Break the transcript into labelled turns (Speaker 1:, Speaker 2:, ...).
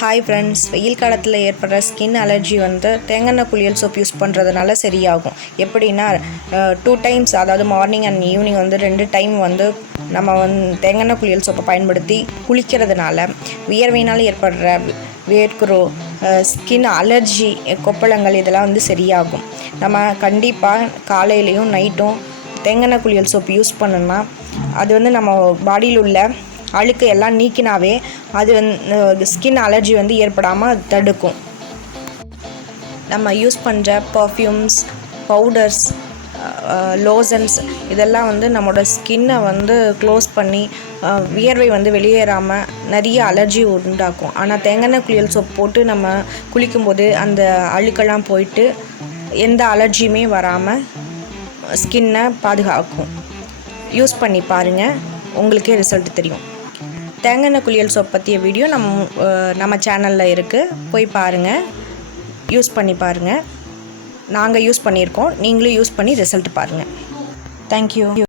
Speaker 1: Hi friends வெயில் காலத்தில் ஏற்படுற ஸ்கின் அலர்ஜி வந்து தேங்காய் குளியல் சோப் யூஸ் பண்ணுறதுனால சரியாகும். எப்படின்னா டூ டைம்ஸ் அதாவது மார்னிங் அண்ட் ஈவினிங் வந்து ரெண்டு டைம் வந்து நம்ம வந்து தேங்காய் குளியல் சோப்பை பயன்படுத்தி குளிக்கிறதுனால வியர்வையினால் ஏற்படுற வேர்க்குரோ ஸ்கின் அலர்ஜி கொப்பளங்கள் இதெல்லாம் வந்து சரியாகும். நம்ம கண்டிப்பாக காலையிலையும் நைட்டும் தேங்காய் குளியல் சோப் யூஸ் பண்ணோம்னா அது வந்து நம்ம பாடியில் உள்ள அழுக்கு எல்லாம் நீக்கினாவே அது வந்து ஸ்கின் அலர்ஜி வந்து ஏற்படாமல் அது தடுக்கும். நம்ம யூஸ் பண்ணுற பர்ஃப்யூம்ஸ் பவுடர்ஸ் லோசன்ஸ் இதெல்லாம் வந்து நம்மளோட ஸ்கின்னை வந்து க்ளோஸ் பண்ணி வியர்வை வந்து வெளியேறாமல் நிறைய அலர்ஜி உண்டாக்கும். ஆனால் தேங்காய் குளியல் சோப் போட்டு நம்ம குளிக்கும்போது அந்த அழுக்கெல்லாம் போயிட்டு எந்த அலர்ஜியுமே வராமல் ஸ்கின்னை பாதுகாக்கும். யூஸ் பண்ணி பாருங்கள் உங்களுக்கே ரிசல்ட் தெரியும். தேங்காய் குளியல் சோப் பற்றிய வீடியோ நம்ம நம்ம சேனலில் இருக்குது போய் பாருங்கள் யூஸ் பண்ணி பாருங்கள் நாங்கள் யூஸ் பண்ணியிருக்கோம். நீங்களும் யூஸ் பண்ணி ரிசல்ட் பாருங்கள் தேங்க்யூ